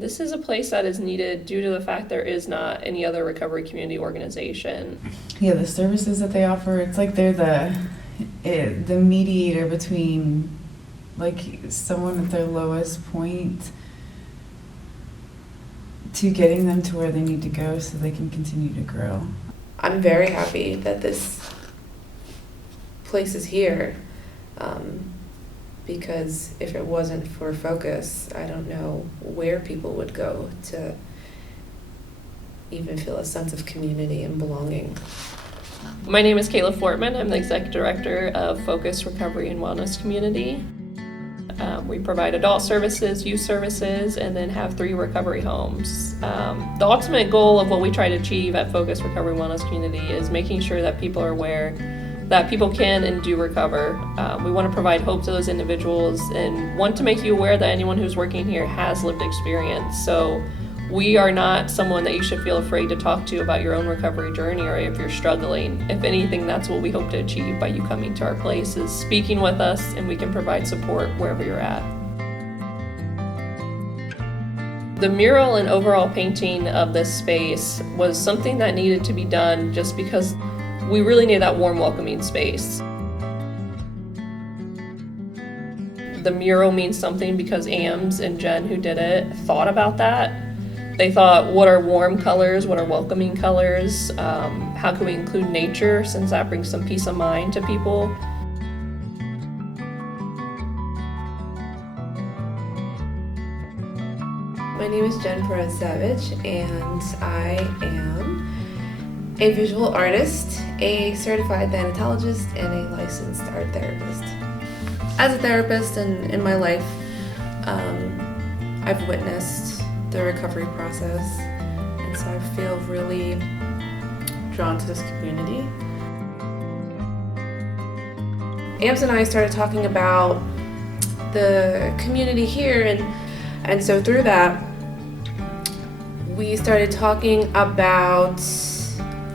This is a place that is needed due to the fact there is not any other recovery community organization. Yeah, the services that they offer, it's like they're the mediator between like someone at their lowest point to getting them to where they need to go so they can continue to grow. I'm very happy that this place is here, because if it wasn't for Focus, I don't know where people would go to even feel a sense of community and belonging. My name is Kayla Fortman. I'm the Executive Director of Focus Recovery and Wellness Community. We provide adult services, youth services, and then have 3 recovery homes. The ultimate goal of what we try to achieve at Focus Recovery and Wellness Community is making sure that people are aware that people can and do recover. We want to provide hope to those individuals and want to make you aware that anyone who's working here has lived experience. So we are not someone that you should feel afraid to talk to about your own recovery journey or if you're struggling. If anything, that's what we hope to achieve by you coming to our place, is speaking with us, and we can provide support wherever you're at. The mural and overall painting of this space was something that needed to be done just because we really need that warm, welcoming space. The mural means something because Ams and Jen, who did it, thought about that. They thought, what are warm colors? What are welcoming colors? How can we include nature, since that brings some peace of mind to people? My name is Jen Perez-Savage, and I am a visual artist, a certified thanatologist, and a licensed art therapist. As a therapist and in my life, I've witnessed the recovery process, and so I feel really drawn to this community. Ams and I started talking about the community here, and so through that, we started talking about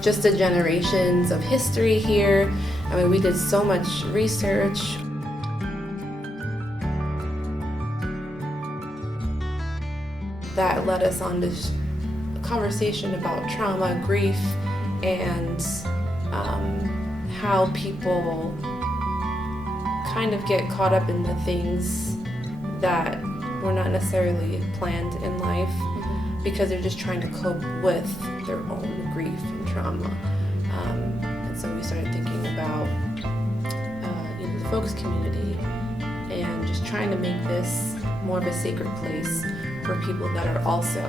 just the generations of history here. I mean, we did so much research. That led us on this conversation about trauma, grief, and how people kind of get caught up in the things that were not necessarily planned in life because they're just trying to cope with their own grief and trauma. And so we started thinking about the Focus community and just trying to make this more of a sacred place for people that are also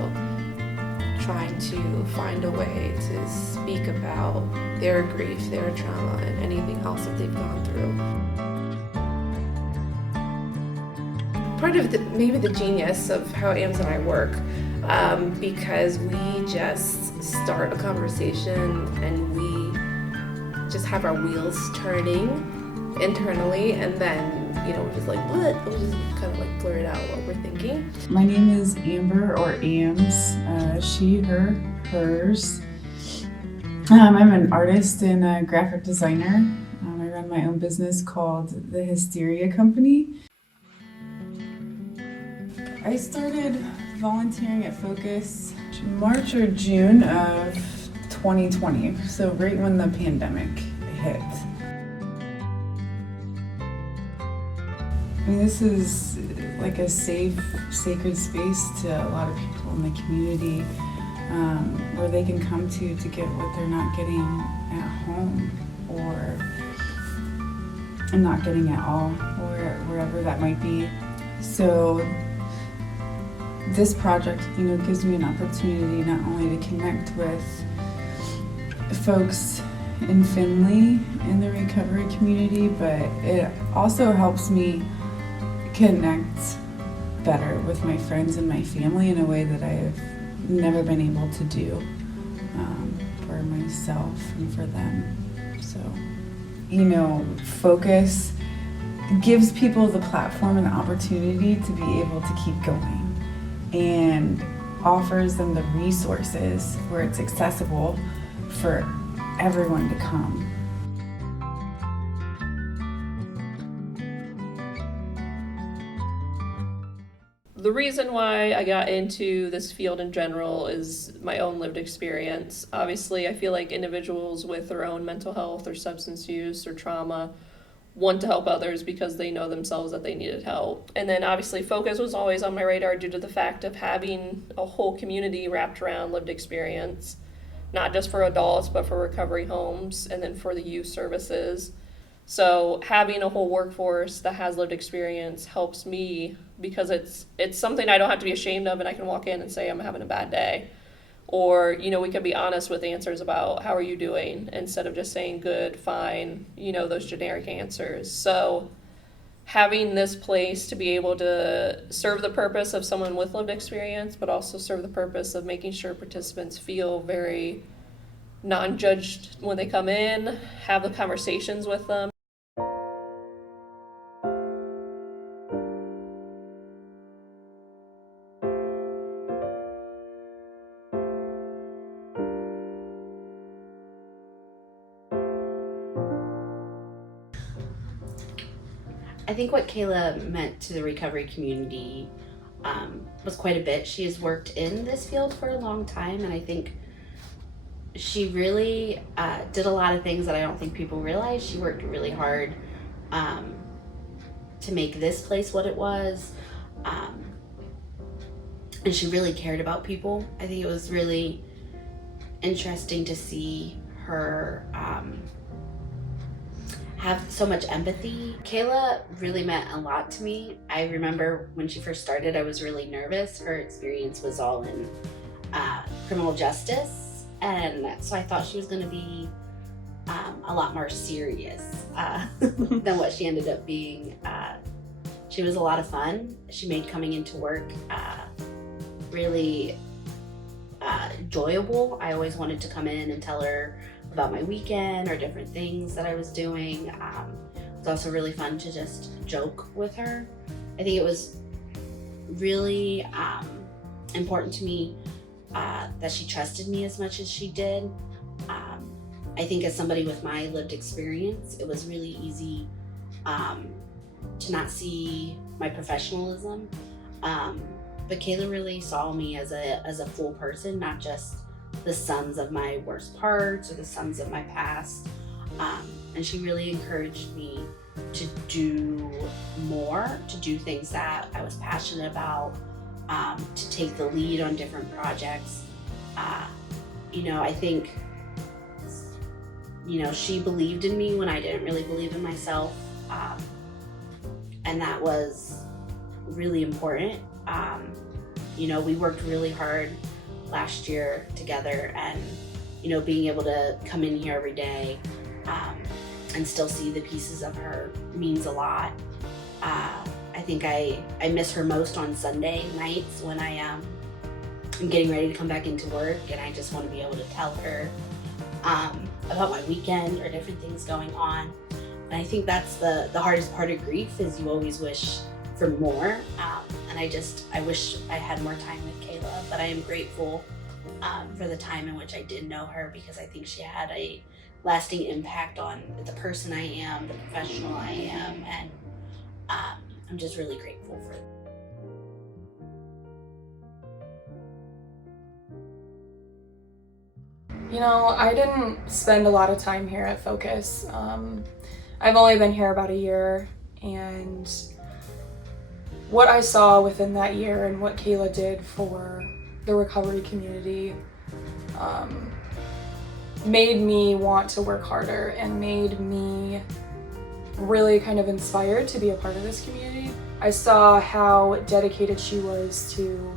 trying to find a way to speak about their grief, their trauma, and anything else that they've gone through. Part of maybe the genius of how Ams and I work, because we just start a conversation and we just have our wheels turning internally, and then we're just like, what? We just kind of like blurt out what we're thinking. My name is Amber, or Ams, she, her, hers. I'm an artist and a graphic designer. I run my own business called The Hysteria Company. I started volunteering at Focus March or June of 2020, so right when the pandemic hit. I mean, this is like a safe, sacred space to a lot of people in the community, where they can come to get what they're not getting at home, or not getting at all, or wherever that might be. So this project, gives me an opportunity not only to connect with folks in Findlay in the recovery community, but it also helps me connect better with my friends and my family in a way that I've never been able to do for myself and for them. So, Focus gives people the platform and the opportunity to be able to keep going, and offers them the resources where it's accessible for everyone to come. the reason why I got into this field in general is my own lived experience. Obviously, I feel like individuals with their own mental health or substance use or trauma want to help others because they know themselves that they needed help. And then obviously focus was always on my radar due to the fact of having a whole community wrapped around lived experience, not just for adults, but for recovery homes and then for the youth services. So having a whole workforce that has lived experience helps me because it's something I don't have to be ashamed of, and I can walk in and say I'm having a bad day. Or, we can be honest with answers about how are you doing instead of just saying good, fine, those generic answers. So having this place to be able to serve the purpose of someone with lived experience, but also serve the purpose of making sure participants feel very non-judged when they come in, have the conversations with them. I think what Kayla meant to the recovery community was quite a bit. She has worked in this field for a long time, and I think she really did a lot of things that I don't think people realize. She worked really hard to make this place what it was, and she really cared about people. I think it was really interesting to see her have so much empathy. Kayla really meant a lot to me. I remember when she first started, I was really nervous. Her experience was all in criminal justice, and so I thought she was going to be a lot more serious than what she ended up being. She was a lot of fun. She made coming into work really enjoyable. I always wanted to come in and tell her about my weekend or different things that I was doing. It was also really fun to just joke with her. I think it was really important to me that she trusted me as much as she did. I think as somebody with my lived experience, it was really easy to not see my professionalism. But Kayla really saw me as a full person, not just the sums of my worst parts or the sums of my past. And she really encouraged me to do more, to do things that I was passionate about, to take the lead on different projects. I think, she believed in me when I didn't really believe in myself. And that was really important. We worked really hard last year together, and being able to come in here every day and still see the pieces of her means a lot. I think I miss her most on Sunday nights when I am getting ready to come back into work, and I just want to be able to tell her about my weekend or different things going on. And I think that's the hardest part of grief, is you always wish for more. And I wish I had more time with Kayla, but I am grateful for the time in which I did know her, because I think she had a lasting impact on the person I am, the professional I am, and I'm just really grateful for it. I didn't spend a lot of time here at Focus. I've only been here about a year, and what I saw within that year and what Kayla did for the recovery community made me want to work harder and made me really kind of inspired to be a part of this community. I saw how dedicated she was to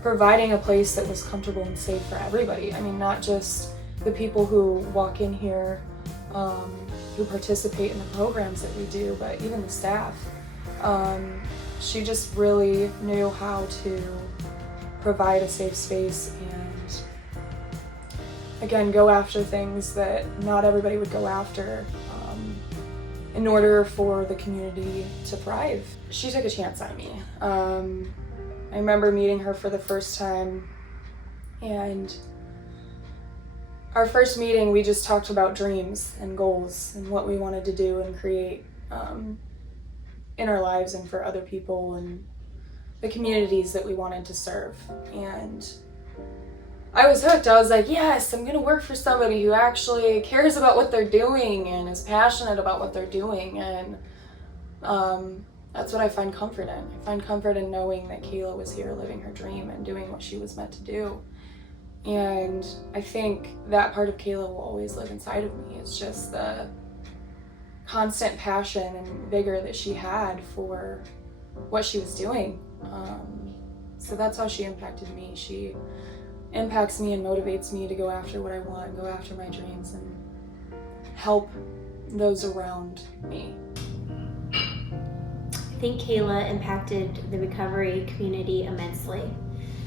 providing a place that was comfortable and safe for everybody. I mean, not just the people who walk in here, who participate in the programs that we do, but even the staff. She just really knew how to provide a safe space and, again, go after things that not everybody would go after in order for the community to thrive. She took a chance on me. I remember meeting her for the first time, and our first meeting, we just talked about dreams and goals and what we wanted to do and create in our lives and for other people. And the communities that we wanted to serve. And I was hooked. I was like, yes, I'm gonna work for somebody who actually cares about what they're doing and is passionate about what they're doing. And that's what I find comfort in. I find comfort in knowing that Kayla was here living her dream and doing what she was meant to do. And I think that part of Kayla will always live inside of me. It's just the constant passion and vigor that she had for what she was doing. So that's how she impacted me. She impacts me and motivates me to go after what I want, go after my dreams, and help those around me. I think Kayla impacted the recovery community immensely.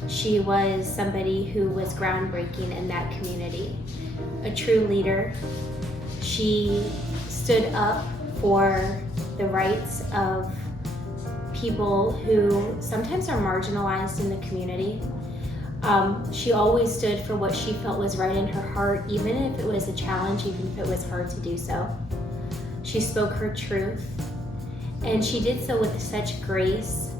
She was somebody who was groundbreaking in that community, a true leader. She stood up for the rights of people who sometimes are marginalized in the community. She always stood for what she felt was right in her heart, even if it was a challenge, even if it was hard to do so. She spoke her truth, and she did so with such grace.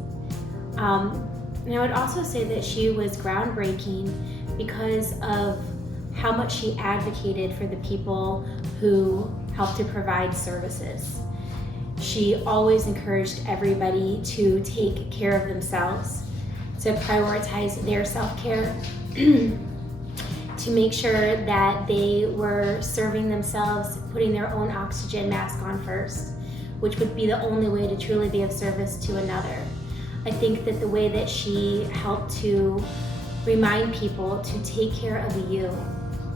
And I would also say that she was groundbreaking because of how much she advocated for the people who helped to provide services. She always encouraged everybody to take care of themselves, to prioritize their self-care, to make sure that they were serving themselves, putting their own oxygen mask on first, which would be the only way to truly be of service to another. I think that the way that she helped to remind people to take care of you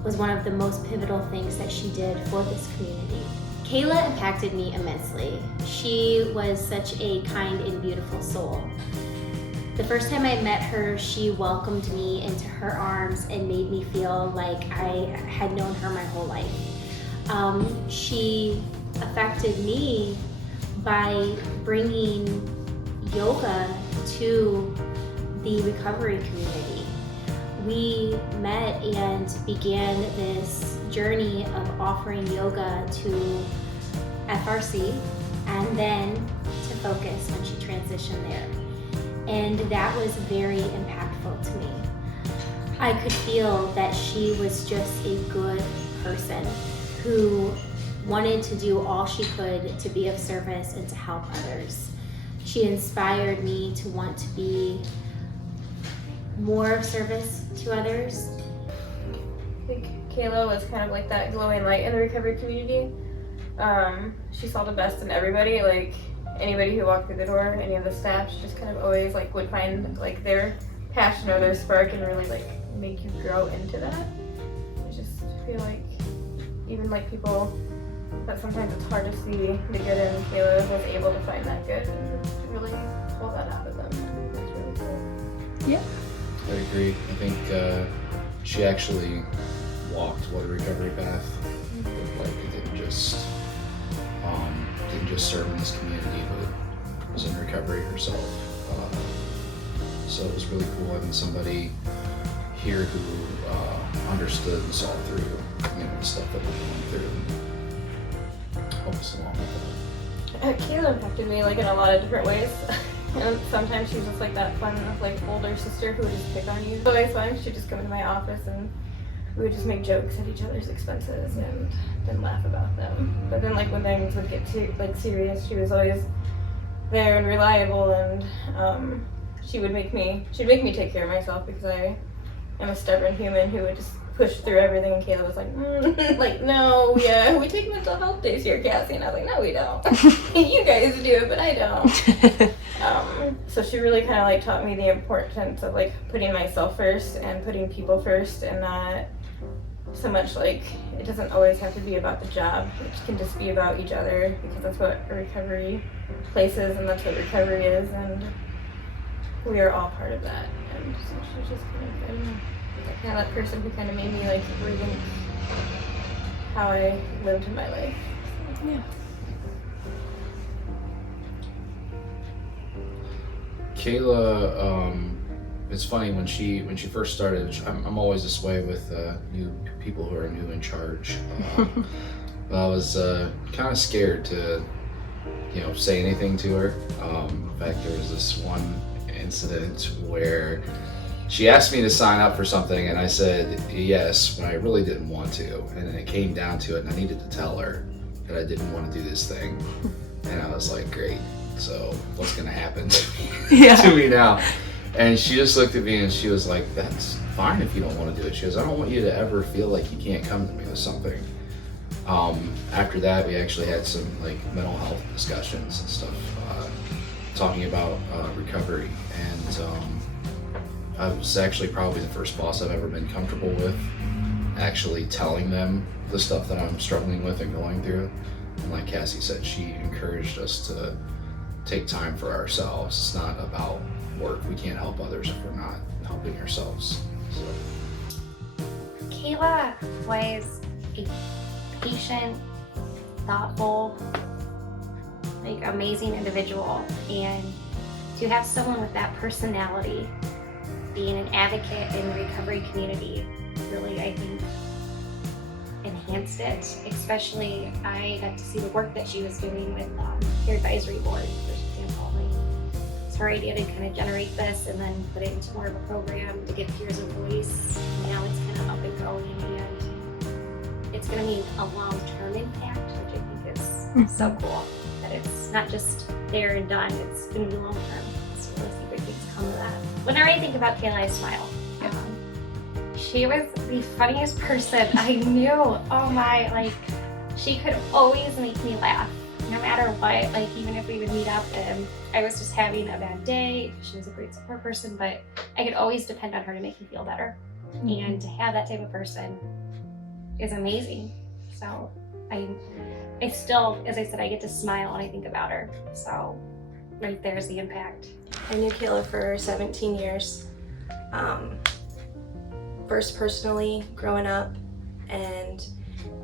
was one of the most pivotal things that she did for this community. Kayla impacted me immensely. She was such a kind and beautiful soul. The first time I met her, she welcomed me into her arms and made me feel like I had known her my whole life. She affected me by bringing yoga to the recovery community. We met and began this journey of offering yoga to FRC and then to Focus when she transitioned there. And that was very impactful to me. I could feel that she was just a good person who wanted to do all she could to be of service and to help others. She inspired me to want to be more of service to others. I think Kayla was kind of like that glowing light in the recovery community. She saw the best in everybody, like anybody who walked through the door, any of the staff, she just kind of always like would find like their passion or their spark and really like make you grow into that. I just feel like even like people that sometimes it's hard to see the good in, Kayla was able to find that good and just really pull that out of them. It's really cool. Yeah. I agree. I think she actually walked what a recovery path looked like. It didn't just serve in this community, but was in recovery herself. So it was really cool having somebody here who understood and saw through, the stuff that we're going through and help us along with that. Kayla impacted me like in a lot of different ways. And sometimes she was just like that fun like older sister who would just pick on you. But always fun, she'd just come into my office and we would just make jokes at each other's expenses and then laugh about them. But then like when things would get too like serious, she was always there and reliable, and she'd make me take care of myself because I am a stubborn human who would just push through everything. And Kayla was like, like, no, yeah, we take mental health days here, Cassie. And I was like, no, we don't. You guys do it, but I don't. So she really kind of like taught me the importance of like putting myself first and putting people first, and not so much like it doesn't always have to be about the job. It can just be about each other, because that's what a recovery place is, and that's what recovery is, and we are all part of that. And so she's just kind of that person who kind of made me like rethink how I lived my life. So, yeah. Kayla, it's funny when she first started. I'm always this way with new people who are new in charge. But I was kind of scared to, say anything to her. In fact, there was this one incident where she asked me to sign up for something and I said yes when I really didn't want to, and then it came down to it and I needed to tell her that I didn't want to do this thing, and I was like, great, so what's gonna happen to me now? And she just looked at me and she was like, that's fine if you don't want to do it. She goes, I don't want you to ever feel like you can't come to me with something. After that, we actually had some like mental health discussions and stuff, talking about recovery, and I was actually probably the first boss I've ever been comfortable with actually telling them the stuff that I'm struggling with and going through. And like Cassie said, she encouraged us to take time for ourselves. It's not about work. We can't help others if we're not helping ourselves. So. Kayla was a patient, thoughtful, like amazing individual, and to have someone with that personality being an advocate in the recovery community really, I think, enhanced it. Especially, I got to see the work that she was doing with your advisory board, for example. Like, it's her idea to kind of generate this and then put it into more of a program to give peers a voice. Now it's kind of up and going, and it's going to mean a long-term impact, which I think is so cool. That it's not just there and done, it's going to be long-term. So we'll see good things come of that. Whenever I think about Kayla, I smile. She was the funniest person I knew. Oh my, like, she could always make me laugh, no matter what. Like, even if we would meet up and I was just having a bad day, she was a great support person, but I could always depend on her to make me feel better. And to have that type of person is amazing. So I still, as I said, I get to smile when I think about her. So right there's the impact. I knew Kayla for 17 years. First personally growing up, and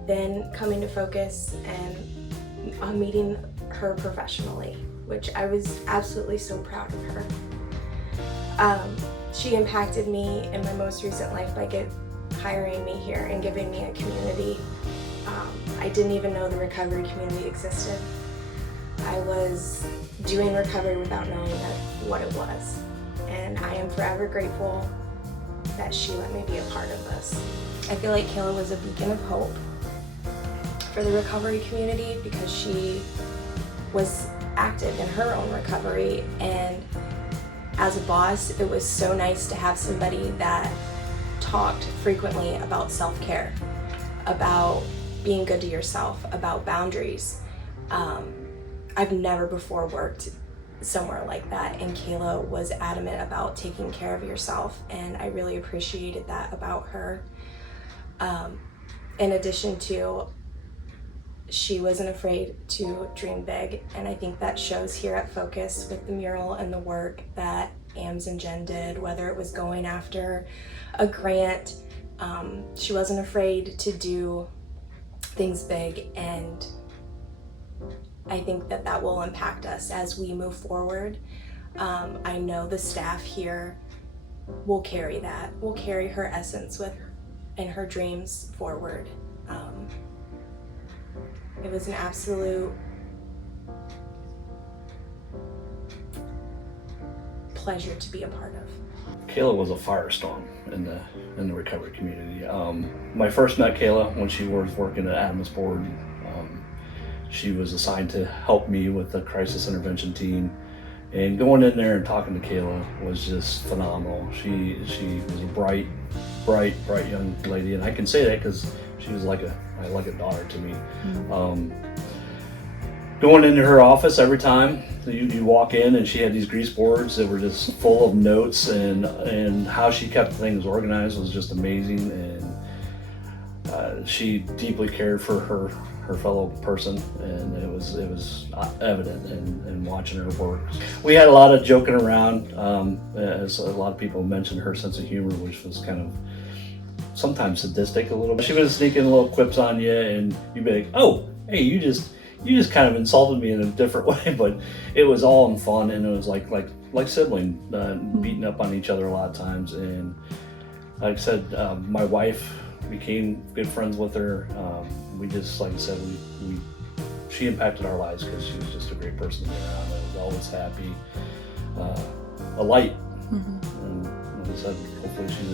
then coming to Focus and meeting her professionally, which I was absolutely so proud of her. She impacted me in my most recent life by hiring me here and giving me a community. I didn't even know the recovery community existed. I was doing recovery without knowing what it was, and I am forever grateful that she let me be a part of this. I feel like Kayla was a beacon of hope for the recovery community because she was active in her own recovery, and as a boss, it was so nice to have somebody that talked frequently about self-care, about being good to yourself, about boundaries. I've never before worked somewhere like that, and Kayla was adamant about taking care of yourself, and I really appreciated that about her. In addition to, she wasn't afraid to dream big, and I think that shows here at Focus with the mural and the work that AMS and Jen did, whether it was going after a grant. She wasn't afraid to do things big, and I think that will impact us as we move forward. I know the staff here will carry that, will carry her essence with and her dreams forward. It was an absolute pleasure to be a part of. Kayla was a firestorm in the recovery community. I first met Kayla when she was working at Adams Board. She was assigned to help me with the crisis intervention team, and going in there and talking to Kayla was just phenomenal. She was a bright young lady, and I can say that because she was like a daughter to me. Going into her office every time you walk in, and she had these grease boards that were just full of notes, and how she kept things organized was just amazing. And she deeply cared for her fellow person, and it was evident in watching her work. We had a lot of joking around, as a lot of people mentioned her sense of humor, which was kind of sometimes sadistic a little bit. She was sneaking little quips on you, and you'd be like, oh, hey, you just kind of insulted me in a different way, but it was all in fun, and it was like sibling beating up on each other a lot of times. And like I said, my wife became good friends with her. We just, like I said, she impacted our lives because she was just a great person to be around. I was always happy. a light. Mm-hmm. And like I said, hopefully she's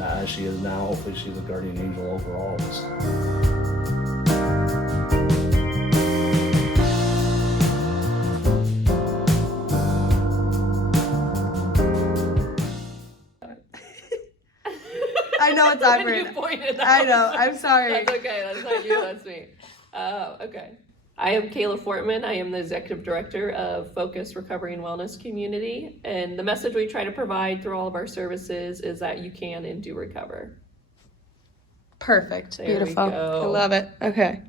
as she is now. Hopefully she's a guardian angel over all of us. I know it's When you awkward. pointed I out. know. I'm sorry. That's okay. That's not you. That's me. Okay. I am Kayla Fortman. I am the Executive Director of Focus Recovery and Wellness Community. And the message we try to provide through all of our services is that you can and do recover. Perfect. There we Beautiful. go. I love it. Okay.